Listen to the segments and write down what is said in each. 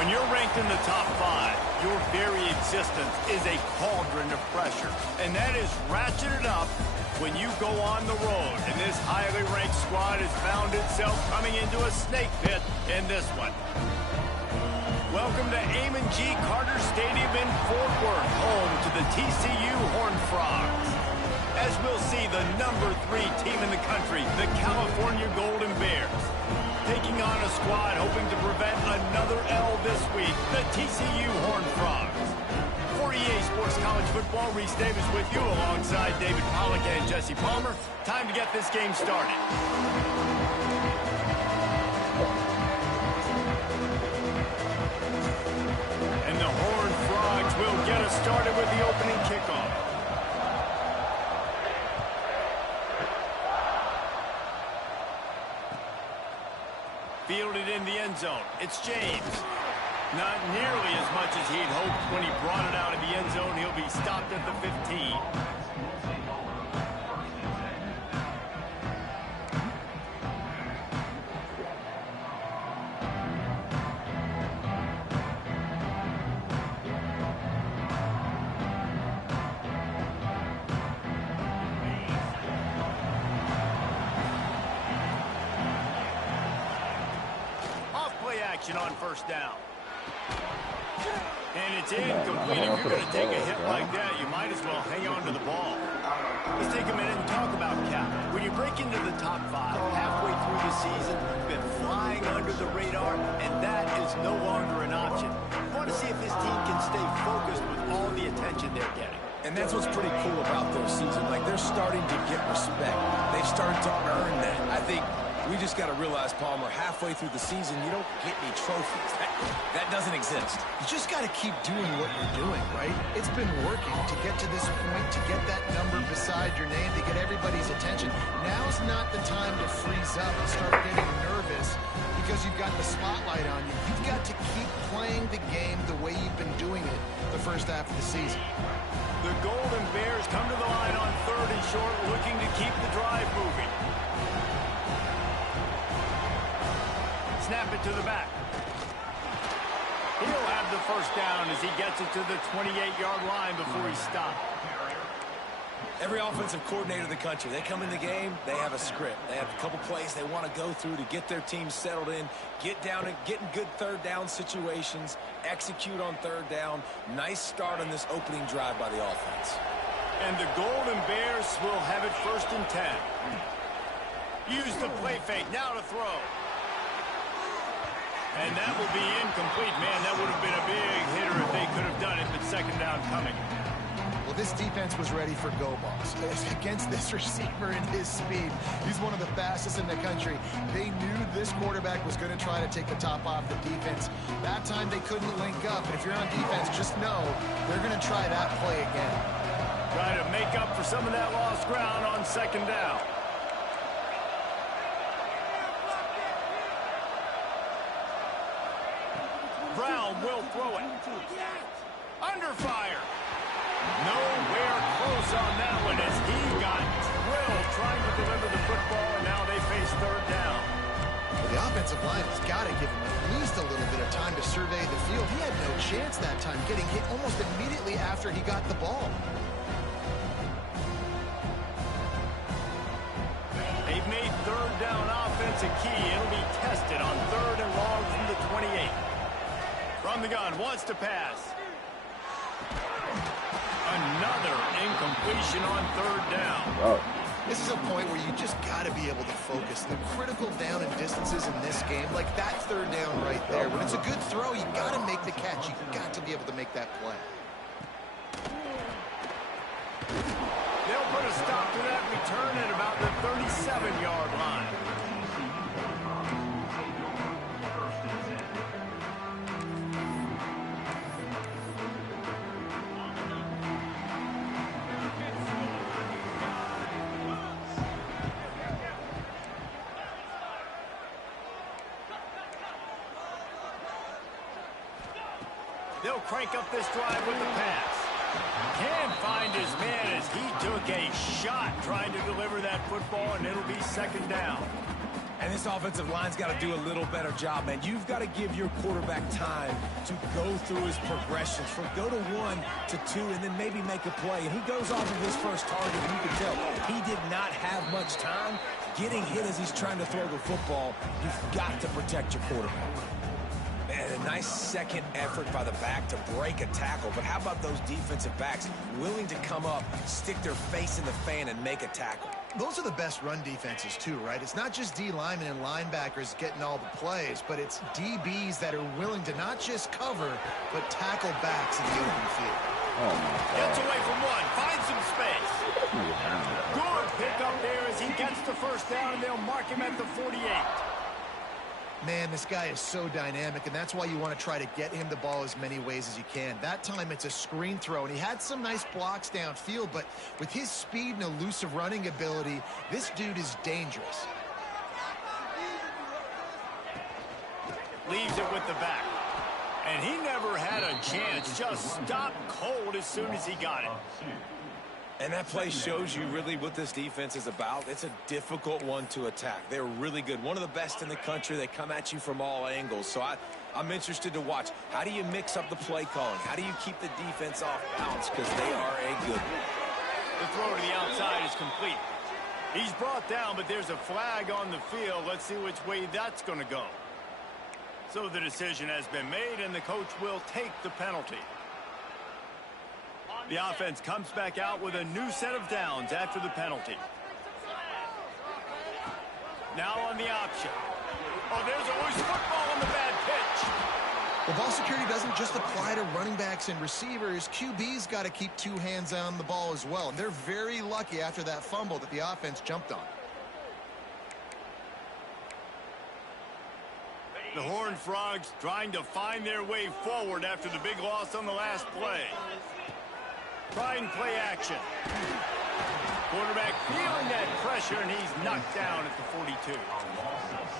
When you're ranked in the top 5, your very existence is a cauldron of pressure. And that is ratcheted up when you go on the road. And this highly ranked squad has found itself coming into a snake pit in this one. Welcome to Amon G. Carter Stadium in Fort Worth, home to the TCU Horned Frogs. As we'll see the number 3 team in the country, the California Golden Bears, taking on a squad hoping to prevent another L this week, the TCU Horned Frogs. For EA Sports College Football, Reese Davis with you alongside David Pollack and Jesse Palmer. Time to get this game started. And the Horned Frogs will get us started with the opening kickoff. Fielded in the end zone. It's James. Not nearly as much as he'd hoped when he brought it out of the end zone. He'll be stopped at the 15. On first down. And it's incomplete. If you're going to take a hit like that, you might as well hang on to the ball. Let's take a minute and talk about Cal. When you break into the top 5, halfway through the season, you've been flying under the radar, and that is no longer an option. You want to see if this team can stay focused with all the attention they're getting. And that's what's pretty cool about their season. Like, they're starting to get respect. They've started to earn that. I think we just got to realize, Palmer, halfway through the season, you don't get any trophies. That doesn't exist. You just got to keep doing what you're doing, right? It's been working to get to this point, to get that number beside your name, to get everybody's attention. Now's not the time to freeze up and start getting nervous because you've got the spotlight on you. You've got to keep playing the game the way you've been doing it the first half of the season. The Golden Bears come to the line on 3rd and short, looking to keep the drive moving. Snap it to the back. He'll have the first down as he gets it to the 28-yard line before he stopped. Every offensive coordinator in the country, they come in the game, they have a script. They have a couple plays they want to go through to get their team settled in, get down and get in good 3rd down situations, execute on 3rd down. Nice start on this opening drive by the offense. And the Golden Bears will have it 1st and 10. Use the play fake, now to throw. And that will be incomplete. Man, that would have been a big hitter if they could have done it, but 2nd down coming. Well, this defense was ready for go balls. Against this receiver and his speed, he's one of the fastest in the country. They knew this quarterback was going to try to take the top off the defense. That time they couldn't link up. And if you're on defense, just know they're going to try that play again. Try to make up for some of that lost ground on 2nd down. Brown will throw it. Under fire. Nowhere close on that one as he got drilled trying to deliver the football, and now they face 3rd down. The offensive line has got to give him at least a little bit of time to survey the field. He had no chance that time, getting hit almost immediately after he got the ball. They've made 3rd down offense a key. It'll be tested on 3rd and long from the 28. From the gun, wants to pass. Another incompletion on 3rd down. Wow. This is a point where you just got to be able to focus. The critical down and distances in this game, like that 3rd down right there. When it's a good throw, you got to make the catch. You got to be able to make that play. They'll put a stop to that return at about the 37-yard line. They'll crank up this drive with the pass. Can find his man as he took a shot trying to deliver that football, and it'll be 2nd down. And this offensive line's got to do a little better job, man. You've got to give your quarterback time to go through his progressions from go to 1 to 2 and then maybe make a play. And he goes off of his first target, and you can tell he did not have much time getting hit as he's trying to throw the football. You've got to protect your quarterback. Man, a nice second effort by the back to break a tackle. But how about those defensive backs willing to come up, stick their face in the fan, and make a tackle? Those are the best run defenses, too, right? It's not just D linemen and linebackers getting all the plays, but it's DBs that are willing to not just cover, but tackle backs in the open field. Gets away from one, finds some space. Good pick up there as he gets the first down, and they'll mark him at the 48. Man, this guy is so dynamic, and that's why you want to try to get him the ball as many ways as you can. That time, it's a screen throw, and he had some nice blocks downfield, but with his speed and elusive running ability, this dude is dangerous. Leaves it with the back. And he never had a chance, just stopped cold as soon as he got it. And that play shows you really what this defense is about. It's a difficult one to attack. They're really good. One of the best in the country. They come at you from all angles. So I'm interested to watch. How do you mix up the play calling? How do you keep the defense off balance? Because they are a good one. The throw to the outside is complete. He's brought down, but there's a flag on the field. Let's see which way that's going to go. So the decision has been made, and the coach will take the penalty. The offense comes back out with a new set of downs after the penalty. Now on the option. Oh, there's always football on the bad pitch. Well, ball security doesn't just apply to running backs and receivers. QB's got to keep two hands on the ball as well. And they're very lucky after that fumble that the offense jumped on. The Horned Frogs trying to find their way forward after the big loss on the last play. Trying play action. Quarterback feeling that pressure, and he's knocked down at the 42.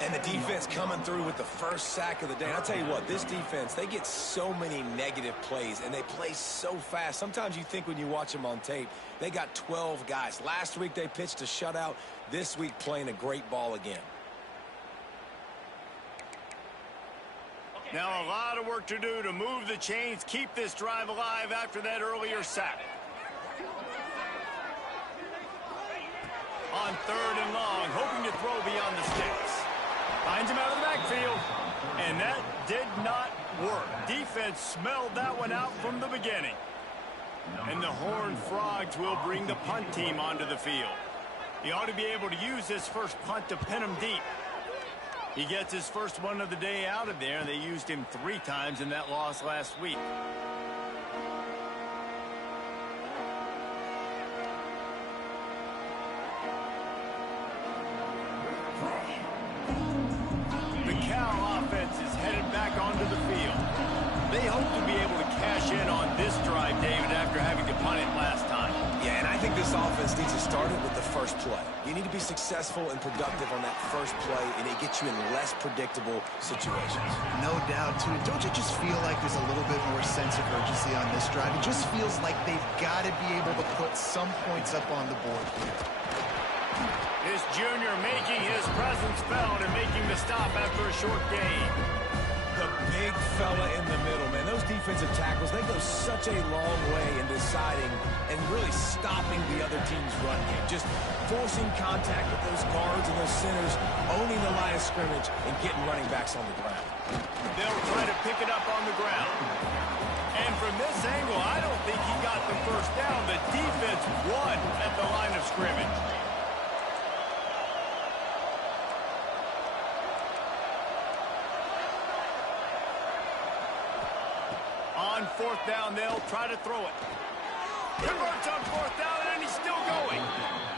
And the defense coming through with the first sack of the day. And I'll tell you what, this defense, they get so many negative plays, and they play so fast. Sometimes you think when you watch them on tape, they got 12 guys. Last week they pitched a shutout. This week playing a great ball again. Now a lot of work to do to move the chains, keep this drive alive after that earlier sack. On 3rd and long, hoping to throw beyond the sticks. Finds him out of the backfield, and that did not work. Defense smelled that one out from the beginning. And the Horned Frogs will bring the punt team onto the field. He ought to be able to use this first punt to pin him deep. He gets his first one of the day out of there. They used him 3 times in that loss last week. The Cal offense is headed back onto the field. They hope to be able to cash in on this drive, David, after having to punt it last time. Yeah, and I think this offense needs to start it with the first play. You need to be successful and productive on that first play, and it gets you in less predictable situations. No doubt, too. Don't you just feel like there's a little bit more sense of urgency on this drive? It just feels like they've got to be able to put some points up on the board here. This junior making his presence felt and making the stop after a short gain. The big fella in the middle, man. Those defensive tackles, they go such a long way in deciding and really stopping the other team's run game. Just forcing contact with those guards and those centers, owning the line of scrimmage, and getting running backs on the ground. They'll try to pick it up on the ground. And from this angle, I don't think he got the first down. The defense won at the line of scrimmage. On 4th down, they'll try to throw it. Converts on 4th down, and he's still going.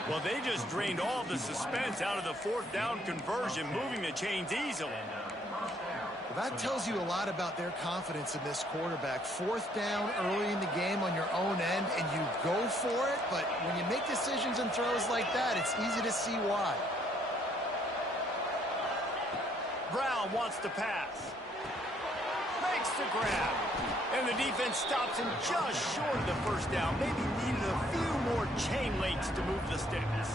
Well, they just drained all the suspense out of the 4th down conversion, moving the chains easily. Well, that tells you a lot about their confidence in this quarterback. 4th down early in the game on your own end, and you go for it, but when you make decisions and throws like that, it's easy to see why. Brown wants to pass. Makes the grab. And the defense stops him just short of the first down. Maybe needed a few more chain links to move the sticks.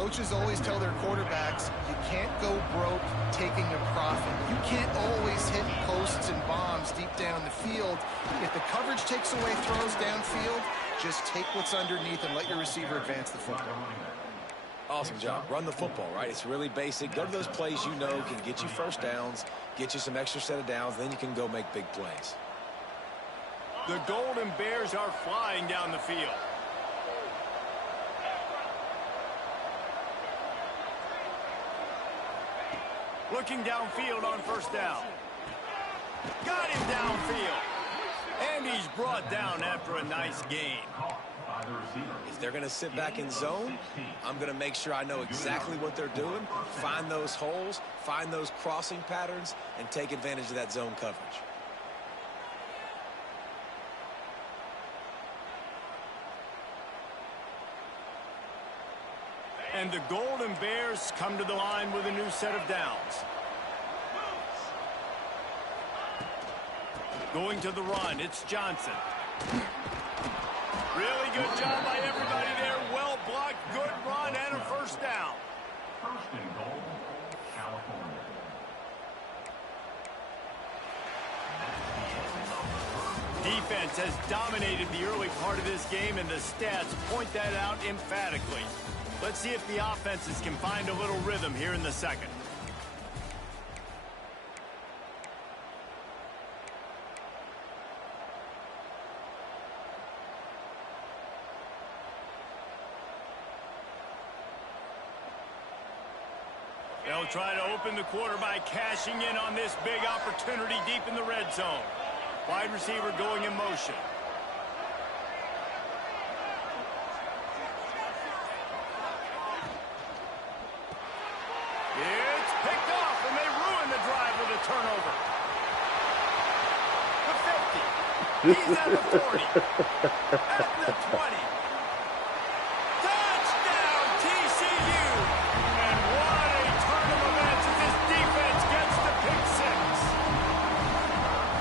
Coaches always tell their quarterbacks, you can't go broke taking a profit. You can't always hit posts and bombs deep down the field. If the coverage takes away throws downfield, just take what's underneath and let your receiver advance the football. Awesome job. Run the football, right? It's really basic. Go to those plays you know can get you first downs, get you some extra set of downs, then you can go make big plays. The Golden Bears are flying down the field. Looking downfield on first down. Got him downfield. And he's brought down after a nice gain. If they're going to sit back in zone, I'm going to make sure I know exactly what they're doing, find those holes, find those crossing patterns, and take advantage of that zone coverage. And the Golden Bears come to the line with a new set of downs. Going to the run, it's Johnson. Really good job by everybody there. Well blocked, good run, and a first down. First and goal, California. Defense has dominated the early part of this game, and the stats point that out emphatically. Let's see if the offenses can find a little rhythm here in the second. They'll try to open the quarter by cashing in on this big opportunity deep in the red zone. Wide receiver going in motion. It's picked off, and they ruin the drive with a turnover. The 50. He's at the 40. At the 20. Touchdown, TCU. And what a turn of events as this defense gets the pick six.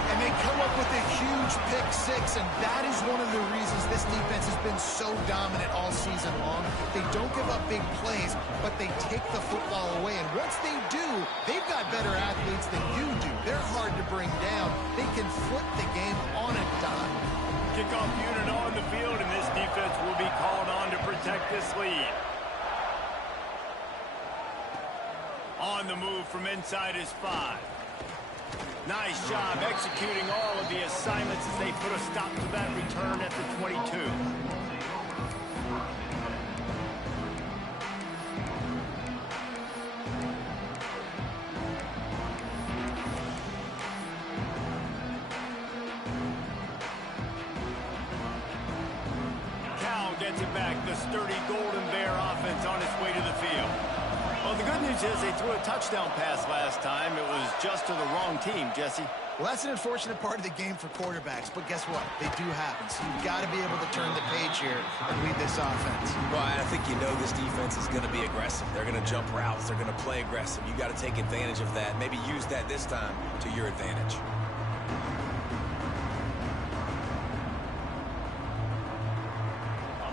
And they come up with a huge pick six, and that is one of the reasons this defense has been so dominant all season long. They don't give up big plays, but they take the football away. And once they do, they've got better athletes than you do. They're hard to bring down. They can flip the game on a dime. Kickoff unit on the field, and this defense will be called on to protect this lead. On the move from inside his 5. Nice job executing all of the assignments as they put a stop to that return at the 22. Cal gets it back. The sturdy Golden Bear offense on its way to the field. Well, the good news is they threw a touchdown pass last time. It was just to the wrong team, Jesse. Well, that's an unfortunate part of the game for quarterbacks, but guess what? They do happen. So you've got to be able to turn the page here and lead this offense. Well, I think you know this defense is going to be aggressive. They're going to jump routes. They're going to play aggressive. You got to take advantage of that. Maybe use that this time to your advantage.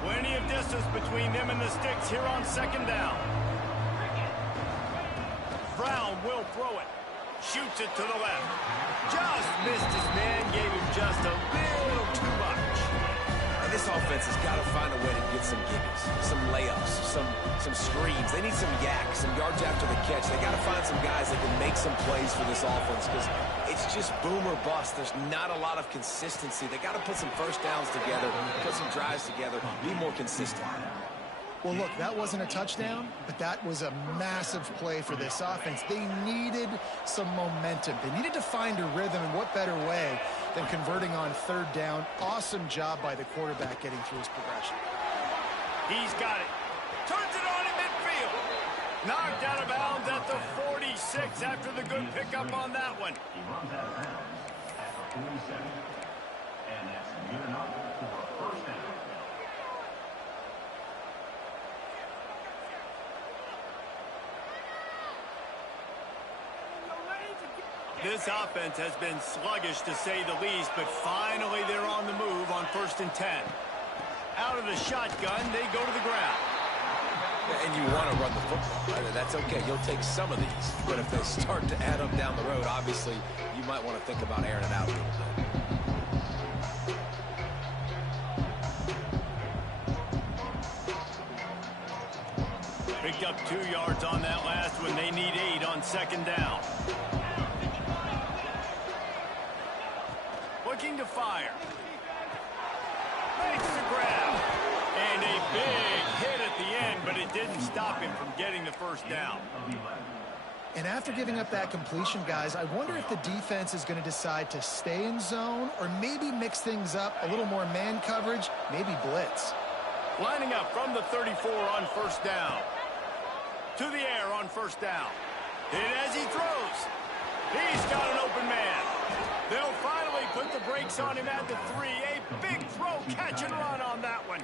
Plenty of distance between them and the sticks here on second down. Brown will throw it. Shoots it to the left. Just missed his man. Gave him just a little too much. And this offense has got to find a way to get some gimmies, some layups, some screens. They need some yaks, some yards after the catch. They got to find some guys that can make some plays for this offense because it's just boom or bust. There's not a lot of consistency. They got to put some first downs together, put some drives together, be more consistent. Well, look, that wasn't a touchdown, but that was a massive play for this offense. They needed some momentum. They needed to find a rhythm, and what better way than converting on third down. Awesome job by the quarterback getting through his progression. He's got it. Turns it on in midfield. Knocked out of bounds at the 46 after the good pickup on that one. He runs out of bounds at the 47. And that's good enough for a first down. This offense has been sluggish to say the least, but finally they're on the move on 1st and 10. Out of the shotgun, they go to the ground. And you want to run the football. I mean, that's okay. You'll take some of these. But if they start to add up down the road, obviously, you might want to think about airing it out a little bit. Picked up 2 yards on that last one. They need 8 on second down. Looking to fire. Makes the grab. And a big hit at the end, but it didn't stop him from getting the first down. And after giving up that completion, guys, I wonder if the defense is going to decide to stay in zone or maybe mix things up, a little more man coverage, maybe blitz. Lining up from the 34 on first down. To the air on first down. And as he throws, he's got an open man. They'll finally put the brakes on him at the 3. A big throw, catch and run on that one.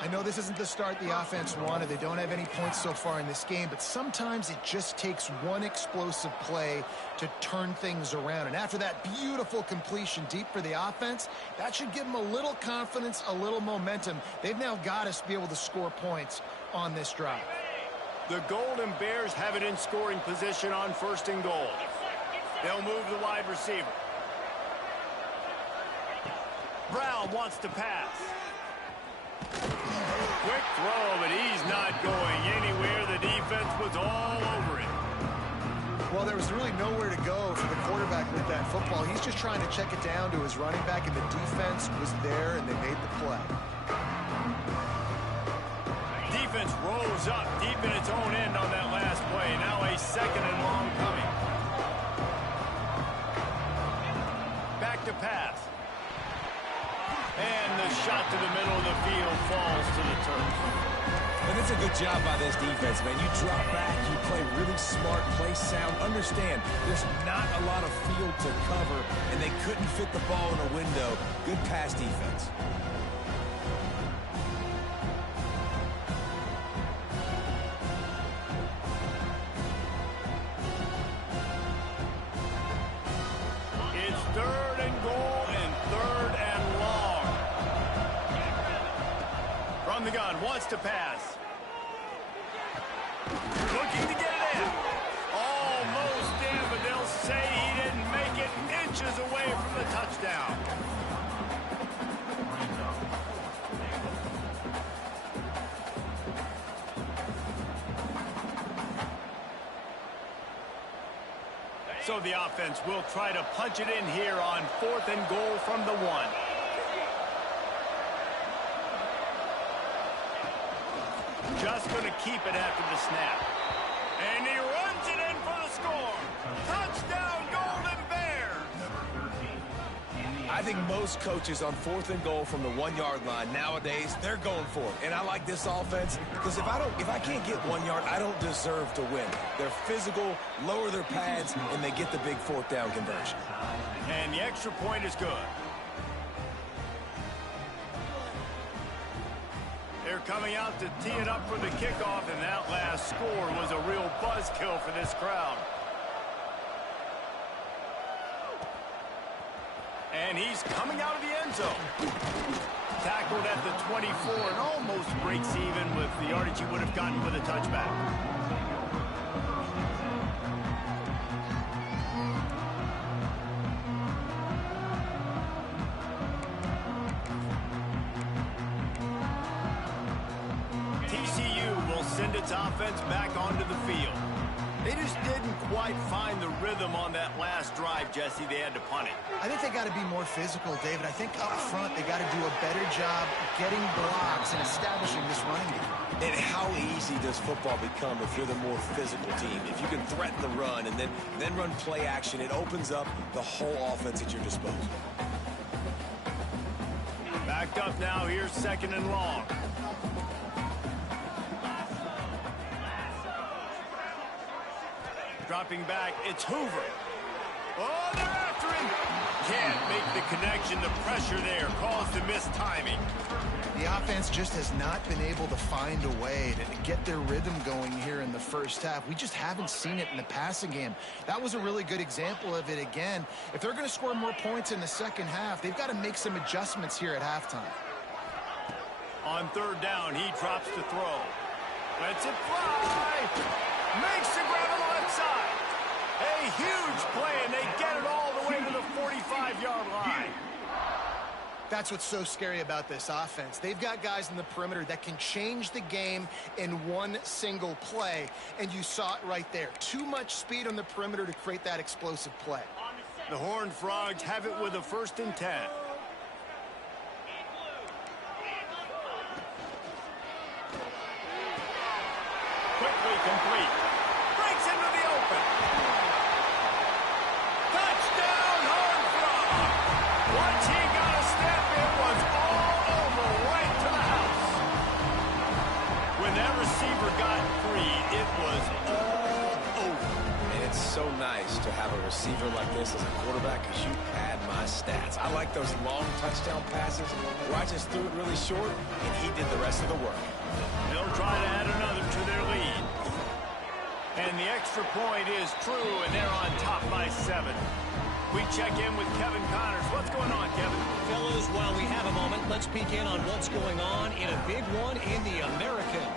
I know this isn't the start the offense wanted. They don't have any points so far in this game, but sometimes it just takes one explosive play to turn things around. And after that beautiful completion deep for the offense, that should give them a little confidence, a little momentum. They've now got to be able to score points on this drive. The Golden Bears have it in scoring position on first and goal. They'll move the wide receiver. Brown wants to pass. Quick throw, but he's not going anywhere. The defense was all over it. Well, there was really nowhere to go for the quarterback with that football. He's just trying to check it down to his running back, and the defense was there, and they made the play. Defense rose up deep in its own end on that last play. Now a second and long coming. Back to pass. And the shot to the middle of the field falls to the turf. And it's a good job by this defense, man. You drop back, you play really smart, play sound. Understand, there's not a lot of field to cover, and they couldn't fit the ball in a window. Good pass defense. It's third and goal and third and long. From the gun, wants to pass. Looking to get it in. Almost in, but they'll say he didn't make it, inches away from the touchdown. So the offense will try to punch it in here on fourth and goal from the 1. Just going to keep it after the snap. And he runs it in for the score. Touchdown, Golden Bears! I think most coaches on fourth and goal from the 1-yard line nowadays, they're going for it. And I like this offense because if I can't get 1 yard, I don't deserve to win. They're physical, lower their pads, and they get the big fourth down conversion. And the extra point is good. They're coming out to tee it up for the kickoff, and that last score was a real buzzkill for this crowd. And he's coming out of the end zone. Tackled at the 24 and almost breaks even with the yardage he would have gotten with a touchback. TCU will send its offense back onto the field. They just didn't quite find the rhythm on that last drive, Jesse. They had to punt it. I think they got to be more physical, David. I think up front they got to do a better job getting blocks and establishing this running game. And how easy does football become if you're the more physical team? If you can threaten the run and then run play action, it opens up the whole offense at your disposal. Backed up now. Here's second and long. Dropping back, it's Hoover. Oh, they're after him. Can't make the connection. The pressure there caused the missed timing. The offense just has not been able to find a way to get their rhythm going here in the first half. We just haven't seen it in the passing game. That was a really good example of it again. If they're going to score more points in the second half, they've got to make some adjustments here at halftime. On third down, he drops to throw. Lets it fly. Makes the grab on the left side. A huge play, and they get it all the way to the 45-yard line. That's what's so scary about this offense. They've got guys in the perimeter that can change the game in one single play, and you saw it right there. Too much speed on the perimeter to create that explosive play. The Horned Frogs have it with a 1st and 10. Quickly complete. Breaks into the open. Touchdown, Horned Frog. Once he got a step, it was all over right to the house. When that receiver got free, it was all over. And it's so nice to have a receiver like this as a quarterback because you pad my stats. I like those long touchdown passes where I just threw it really short and he did the rest of the work. They'll try to add another to their lead. And the extra point is true, and they're on top by 7. We check in with Kevin Connors. What's going on, Kevin? Fellas, while we have a moment, let's peek in on what's going on in a big one in the American.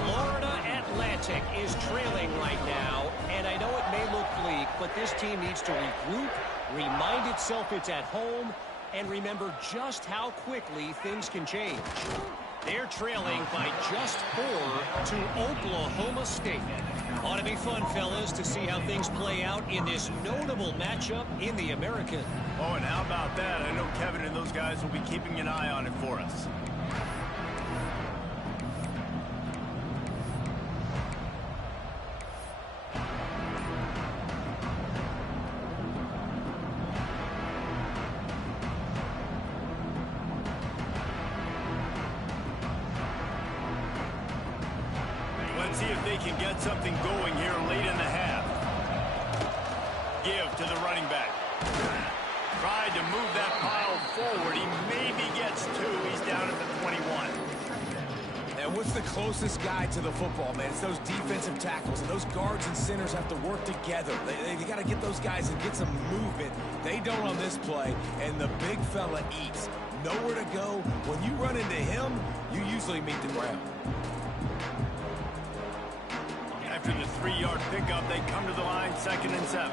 Florida Atlantic is trailing right now, and I know it may look bleak, but this team needs to regroup, remind itself it's at home, and remember just how quickly things can change. They're trailing by just 4 to Oklahoma State. Ought to be fun, fellas, to see how things play out in this notable matchup in the American. Oh, and how about that? I know Kevin and those guys will be keeping an eye on it for us. Let's see if they can get something going here late in the half. Give to the running back. Tried to move that pile forward. He maybe gets 2. He's down at the 21. And what's the closest guy to the football, man? It's those defensive tackles, and those guards and centers have to work together. They got to get those guys and get some movement. They don't on this play, and the big fella eats. Nowhere to go. When you run into him, you usually meet the ground. After the 3-yard pickup, they come to the line, 2nd and 7.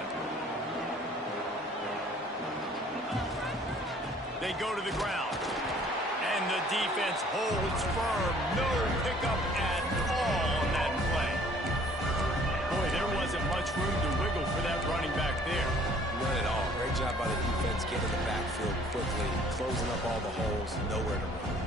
They go to the ground. And the defense holds firm. No pickup at all on that play. Boy, there wasn't much room to wiggle for that running back there. None at all. Great job by the defense getting the backfield quickly, closing up all the holes, nowhere to run.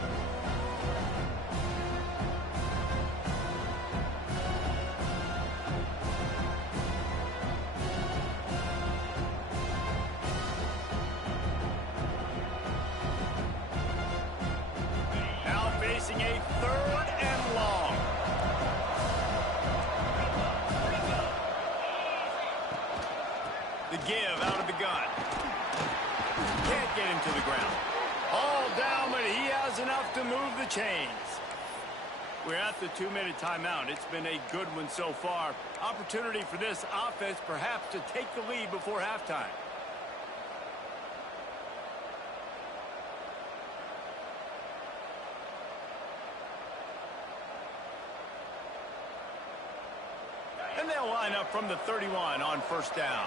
Facing a 3rd and long. The give out of the gun. Can't get him to the ground. All down, but he has enough to move the chains. We're at the 2-minute timeout. It's been a good one so far. Opportunity for this offense perhaps to take the lead before halftime. And they'll line up from the 31 on 1st down.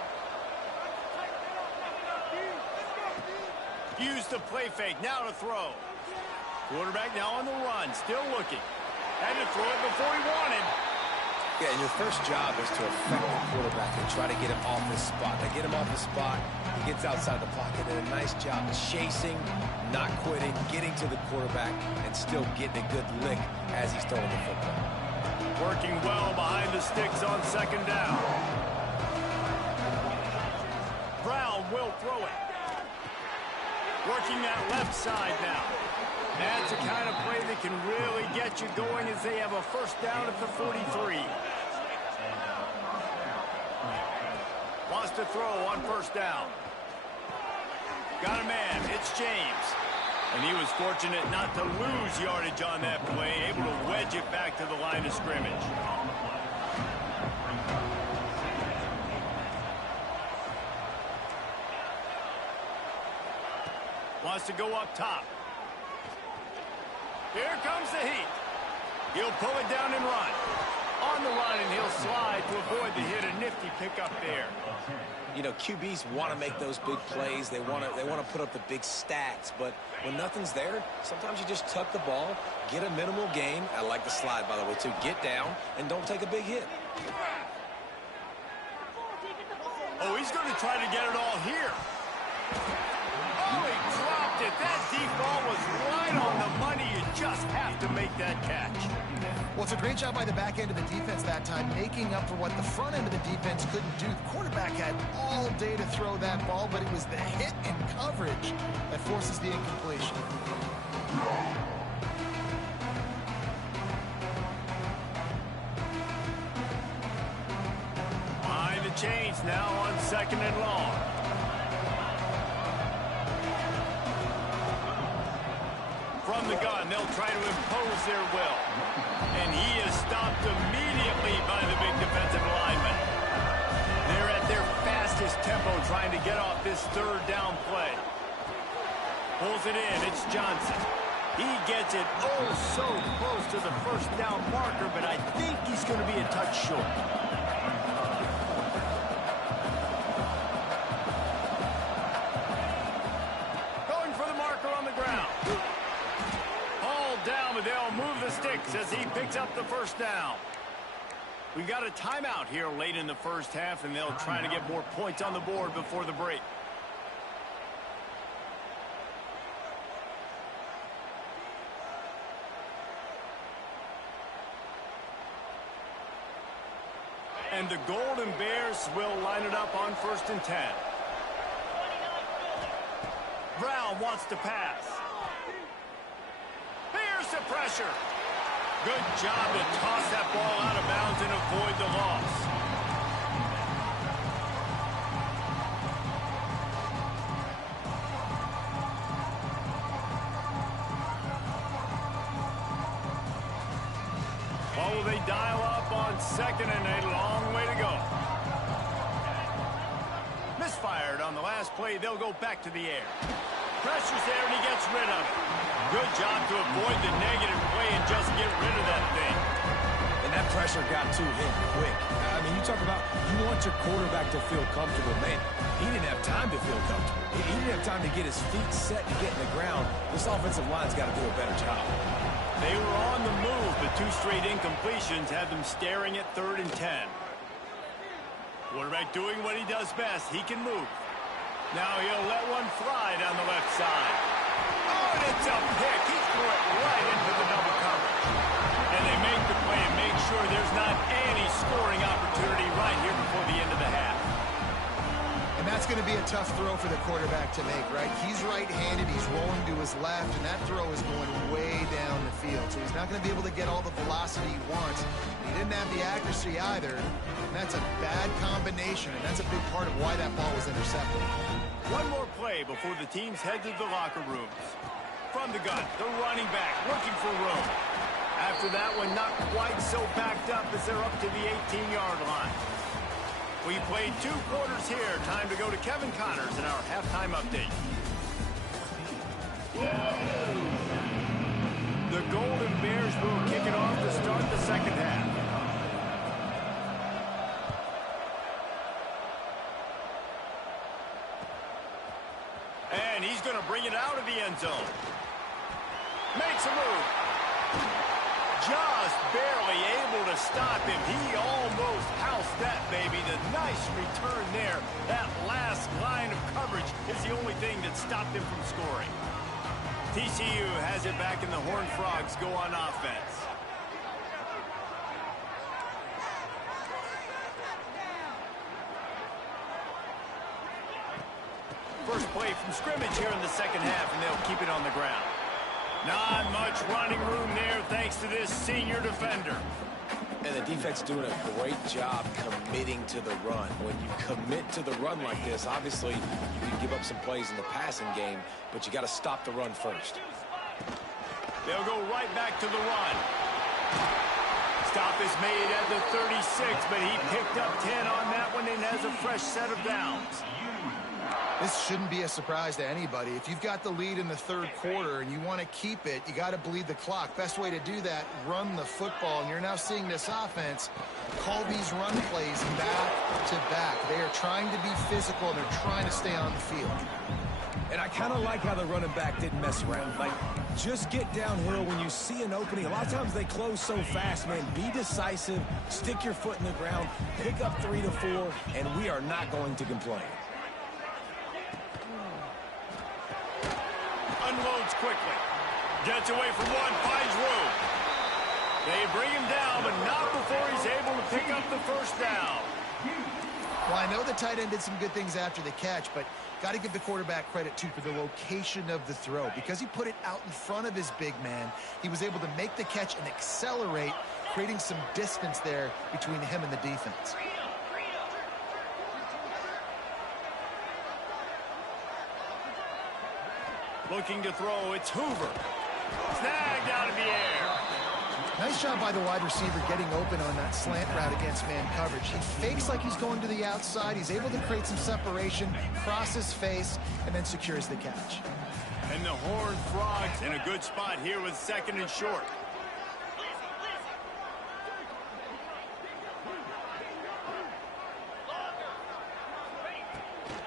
Use the play fake, now to throw. Quarterback now on the run, still looking. Had to throw it before he wanted. Yeah, and your first job is to affect the quarterback and try to get him off his spot. They get him off his spot, he gets outside the pocket, and a nice job of chasing, not quitting, getting to the quarterback, and still getting a good lick as he's throwing the football. Working well behind the sticks on 2nd down. Brown will throw it. Working that left side now. That's the kind of play that can really get you going as they have a 1st down at the 43. Wants to throw on 1st down. Got a man. It's James. And he was fortunate not to lose yardage on that play, able to wedge it back to the line of scrimmage. Wants to go up top. Here comes the heat. He'll pull it down and run. On the run, and he'll slide to avoid the hit. A nifty pickup there. You know, QBs want to make those big plays. They want to put up the big stats. But when nothing's there, sometimes you just tuck the ball, get a minimal gain. I like the slide, by the way, too. Get down and don't take a big hit. Oh, he's going to try to get it all here. Oh, he dropped it. That deep ball was right on the money. You just have to make that catch. Well, it's a great job by the back end of the defense that time, making up for what the front end of the defense couldn't do. The quarterback had all day to throw that ball, but it was the hit and coverage that forces the incompletion. Behind the chains now on 2nd and long. From the gun, they'll try to impose their will. And he is stopped immediately by the big defensive lineman. They're at their fastest tempo trying to get off this 3rd down play. Pulls it in. It's Johnson. He gets it oh so close to the 1st down marker, but I think he's going to be a touch short. Going for the marker on the ground. Down, but they'll move the sticks as he picks up the 1st down. We've got a timeout here late in the 1st half, and they'll try to get more points on the board before the break. And the Golden Bears will line it up on 1st and 10. Brown wants to pass. Here's the pressure. Good job to toss that ball out of bounds and avoid the loss. Well, will they dial up on 2nd and a long way to go? Misfired on the last play. They'll go back to the air. Pressure's there, and he gets rid of it. Good job to avoid the negative play and just get rid of that thing. And that pressure got to him quick. I mean, you talk about you want your quarterback to feel comfortable. Man, he didn't have time to feel comfortable. He didn't have time to get his feet set and get in the ground. This offensive line's got to do a better job. They were on the move, but 2 straight incompletions had them staring at 3rd and 10. Quarterback doing what he does best. He can move. Now he'll let one fly down the left side. Oh, and it's a pick. He threw it right into the double coverage. And they make the play and make sure there's not any scoring opportunity right here before the end of the half. And that's going to be a tough throw for the quarterback to make, right? He's right-handed, he's rolling to his left, and that throw is going way down the field. So he's not going to be able to get all the velocity he wants. He didn't have the accuracy either, and that's a bad combination, and that's a big part of why that ball was intercepted. One more play before the teams head to the locker rooms. From the gun, the running back looking for room. After that one, not quite so backed up as they're up to the 18-yard line. We played 2 quarters here. Time to go to Kevin Connors in our halftime update. The Golden Bears will kick it off to start the 2nd half. And he's going to bring it out of the end zone. Makes a move. Just barely able to stop him. He almost housed that baby. The nice return there. That last line of coverage is the only thing that stopped him from scoring. TCU has it back, and the Horned Frogs go on offense. First play from scrimmage here in the 2nd half, and they'll keep it on the ground. Not much running room there thanks to this senior defender. And the defense doing a great job committing to the run. When you commit to the run like this, obviously you can give up some plays in the passing game, but you got to stop the run first. They'll go right back to the run. Stop is made at the 36, but he picked up 10 on that one and has a fresh set of downs. This shouldn't be a surprise to anybody. If you've got the lead in the third quarter and you want to keep it, you got to bleed the clock. Best way to do that, run the football. And you're now seeing this offense call these run plays back to back. They are trying to be physical, and they're trying to stay on the field. And I kind of like how the running back didn't mess around. Like, just get downhill when you see an opening. A lot of times they close so fast, man. Be decisive, stick your foot in the ground, pick up 3 to 4, and we are not going to complain. Unloads quickly. Gets away from one, finds room. They bring him down, but not before he's able to pick up the first down. Well, I know the tight end did some good things after the catch, but got to give the quarterback credit, too, for the location of the throw. Because he put it out in front of his big man, he was able to make the catch and accelerate, creating some distance there between him and the defense. Looking to throw, it's Hoover. Snagged out of the air. Nice job by the wide receiver getting open on that slant route against man coverage. He fakes like he's going to the outside. He's able to create some separation, cross his face, and then secures the catch. And the Horned Frogs in a good spot here with 2nd and short.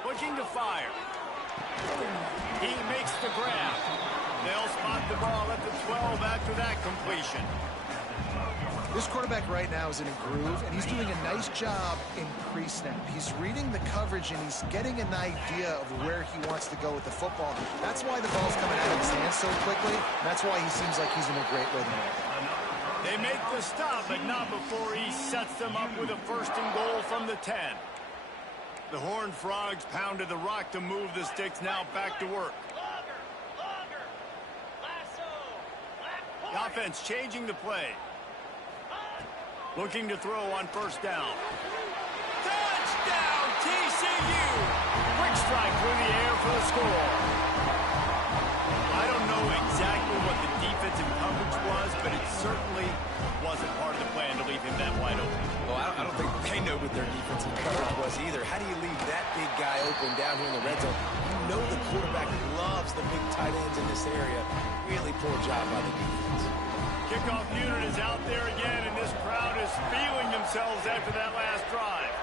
Looking to fire. He makes the grab. They'll spot the ball at the 12 after that completion. This quarterback right now is in a groove, and he's doing a nice job in pre-snap. He's reading the coverage, and he's getting an idea of where he wants to go with the football. That's why the ball's coming out of his hands so quickly. That's why he seems like he's in a great rhythm. They make the stop, but not before he sets them up with a 1st and goal from the 10. The Horned Frogs pounded the rock to move the sticks, now back to work. The offense changing the play. Looking to throw on 1st down. Touchdown, TCU! Quick strike through the air for the score. I don't know exactly what the defensive coverage was, but it certainly wasn't part of the plan to leave him that wide open. Well, I don't think they know what their defensive coverage was either. How do you leave that big guy open down here in the red zone? You know the quarterback loves the big tight ends in this area. Really poor job by the defense. Kickoff unit is out there again, and this crowd is feeling themselves after that last drive.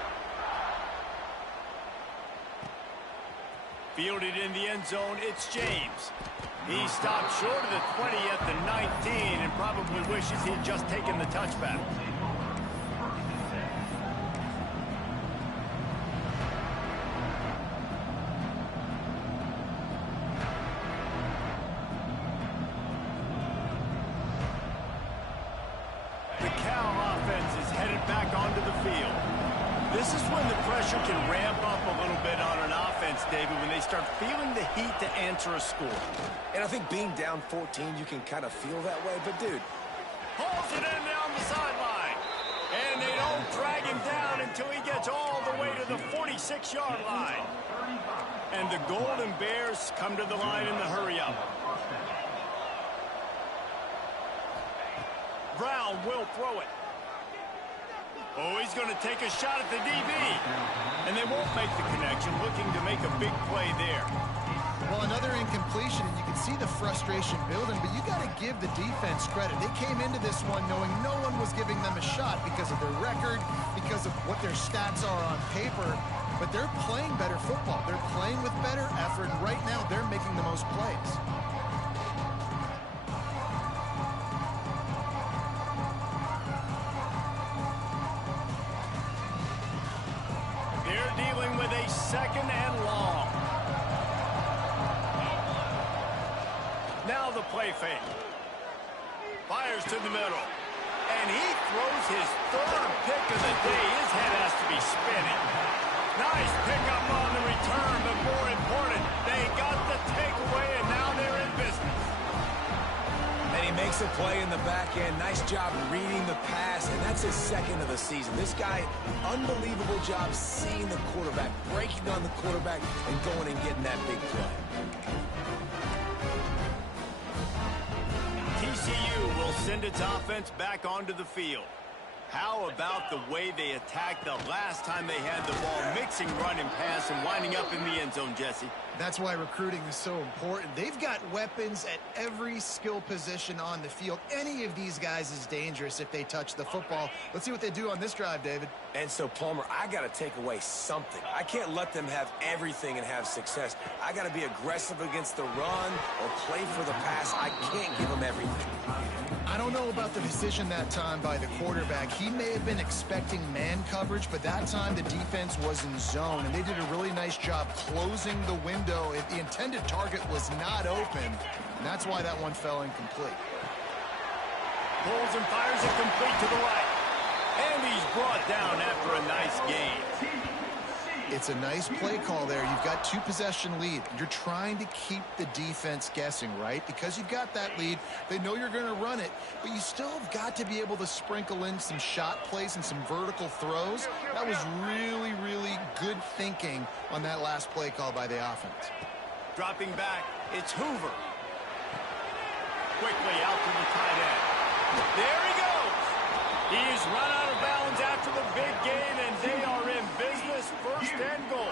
Fielded in the end zone, it's James. He stopped short of the 20 at the 19 and probably wishes he'd just taken the touchback. This is when the pressure can ramp up a little bit on an offense, David, when they start feeling the heat to answer a score. And I think being down 14, you can kind of feel that way. But, dude, pulls it in down the sideline. And they don't drag him down until he gets all the way to the 46-yard line. And the Golden Bears come to the line in the hurry-up. Brown will throw it. Oh, he's going to take a shot at the DB. And they won't make the connection, looking to make a big play there. Well, another incompletion, and you can see the frustration building, but you got to give the defense credit. They came into this one knowing no one was giving them a shot because of their record, because of what their stats are on paper, but they're playing better football. They're playing with better effort, and right now they're making the most plays. With a 2nd and long. Now the play fake. Fires to the middle. And he throws his 3rd pick of the day. His head has to be spinning. Nice pickup on the return, but more important, they got the takeaway, and now they're in business. And he makes a play in the back end. Nice job reading the pass, and that's his 2nd of the season. This guy, unbelievable job seeing the quarterback, breaking on the quarterback, and going and getting that big play. TCU will send its offense back onto the field. How about the way they attacked the last time they had the ball, mixing run and pass and winding up in the end zone, Jesse? That's why recruiting is so important. They've got weapons at every skill position on the field. Any of these guys is dangerous if they touch the football. Let's see what they do on this drive, David. And so, Palmer, I got to take away something. I can't let them have everything and have success. I got to be aggressive against the run or play for the pass. I can't give them everything. I don't know about the decision that time by the quarterback. He may have been expecting man coverage, but that time the defense was in zone, and they did a really nice job closing the window if the intended target was not open, and that's why that one fell incomplete. Pulls and fires it complete to the right. And he's brought down after a nice gain. It's a nice play call there. You've got 2-possession lead. You're trying to keep the defense guessing, right? Because you've got that lead, they know you're going to run it, but you still have got to be able to sprinkle in some shot plays and some vertical throws. That was really, really good thinking on that last play call by the offense. Dropping back, it's Hoover. Quickly out to the tight end. There he goes. He's run out of bounds after the big gain, and they are in business, first and goal.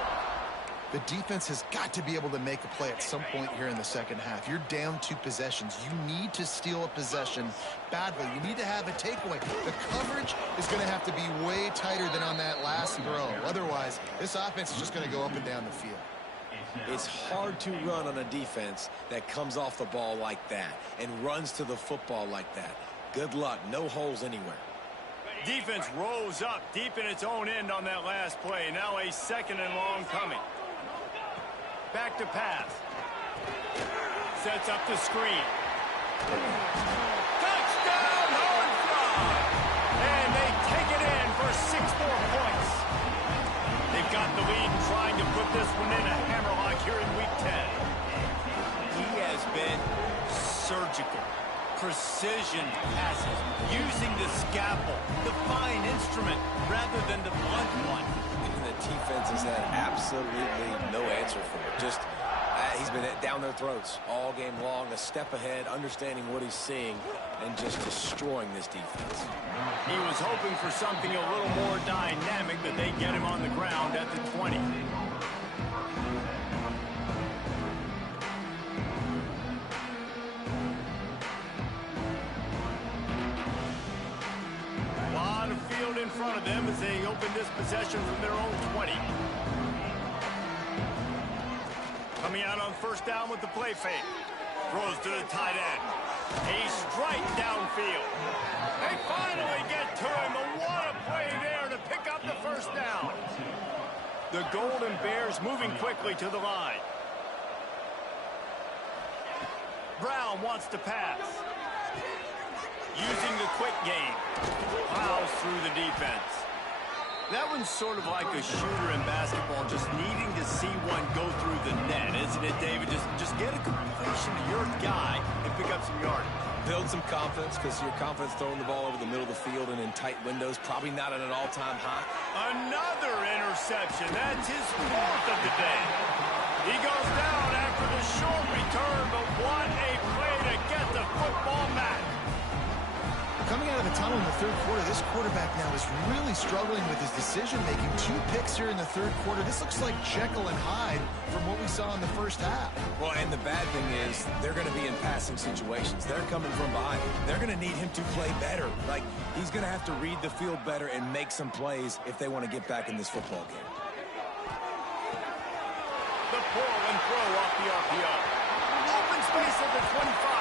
The defense has got to be able to make a play at some point here in the second half. You're down 2 possessions. You need to steal a possession badly. You need to have a takeaway. The coverage is going to have to be way tighter than on that last throw. Otherwise, this offense is just going to go up and down the field. It's hard to run on a defense that comes off the ball like that and runs to the football like that. Good luck. No holes anywhere. Defense rose up deep in its own end on that last play. Now a second and long coming. Back to pass. Sets up the screen. Touchdown, Horned Frog! And they take it in for 6 more points. They've got the lead and trying to put this one in a hammerlock here in Week 10. He has been surgical. Precision passes, using the scalpel, the fine instrument, rather than the blunt one. And the defense has had absolutely no answer for it. Just, he's been down their throats all game long, a step ahead, understanding what he's seeing, and just destroying this defense. He was hoping for something a little more dynamic, but they get him on the ground at the 20. In front of them as they open this possession from their own 20. Coming out on first down with the play fake. Throws to the tight end. A strike downfield. They finally get to him, but what a play there to pick up the first down. The Golden Bears moving quickly to the line. Brown wants to pass. Using the quick game. Plows through the defense. That one's sort of like a shooter in basketball, just needing to see one go through the net, isn't it, David? Just get a completion to your guy and pick up some yardage. Build some confidence, because your confidence throwing the ball over the middle of the field and in tight windows, probably not at an all-time high. Another interception. That's his 4th of the day. He goes down after the short return, but what a play to get the football back. Coming out of the tunnel in the third quarter, this quarterback now is really struggling with his decision-making. 2 picks here in the third quarter. This looks like Jekyll and Hyde from what we saw in the first half. Well, and the bad thing is they're going to be in passing situations. They're coming from behind. They're going to need him to play better. Like, he's going to have to read the field better and make some plays if they want to get back in this football game. The pull and throw off the RPO. Open space at the 25.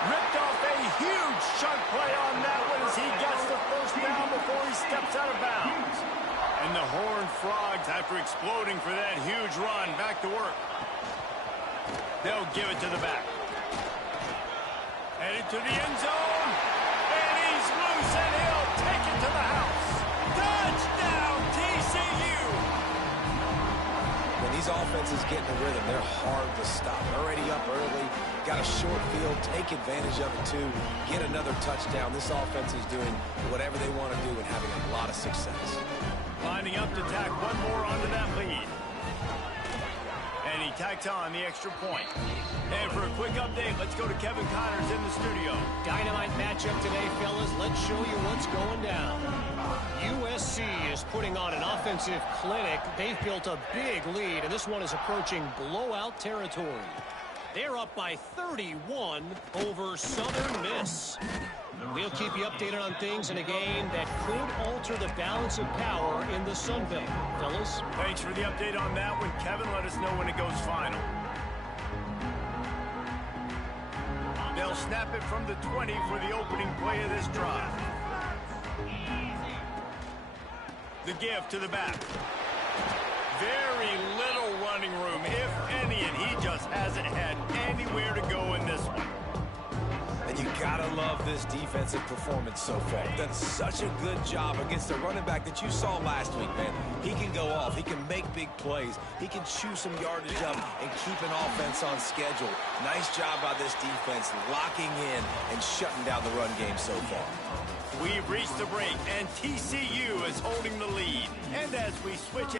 Ripped off a huge chunk play on that one as he gets the first down before he steps out of bounds. And the Horned Frogs, after exploding for that huge run, back to work. They'll give it to the back. Headed to the end zone. And he's loose, and he'll take it to the house. Touchdown, TCU! When these offenses get in the rhythm, they're hard to stop. Already up early, got a short field, take advantage of it too, get another touchdown. This offense is doing whatever they want to do and having a lot of success. Lining up to tack one more onto that lead. And he tacks on the extra point. And for a quick update, let's go to Kevin Connors in the studio. Dynamite matchup matchup today, fellas. Let's show you what's going down. USC is putting on an offensive clinic. They've built a big lead, and this one is approaching blowout territory. They're up by 31 over Southern Miss. We'll keep you updated on things in a game that could alter the balance of power in the Sun Belt. Fellas? Thanks for the update on that one, Kevin. Let us know when it goes final. They'll snap it from the 20 for the opening play of this drive. The give to the back. Very little running room, if any, and he just hasn't had anywhere to go in this one. And you gotta love this defensive performance so far. Done such a good job against the running back that you saw last week, man. He can go off. He can make big plays. He can chew some yardage up and keep an offense on schedule. Nice job by this defense locking in and shutting down the run game so far. We've reached the break, and TCU is holding the lead. And as we switch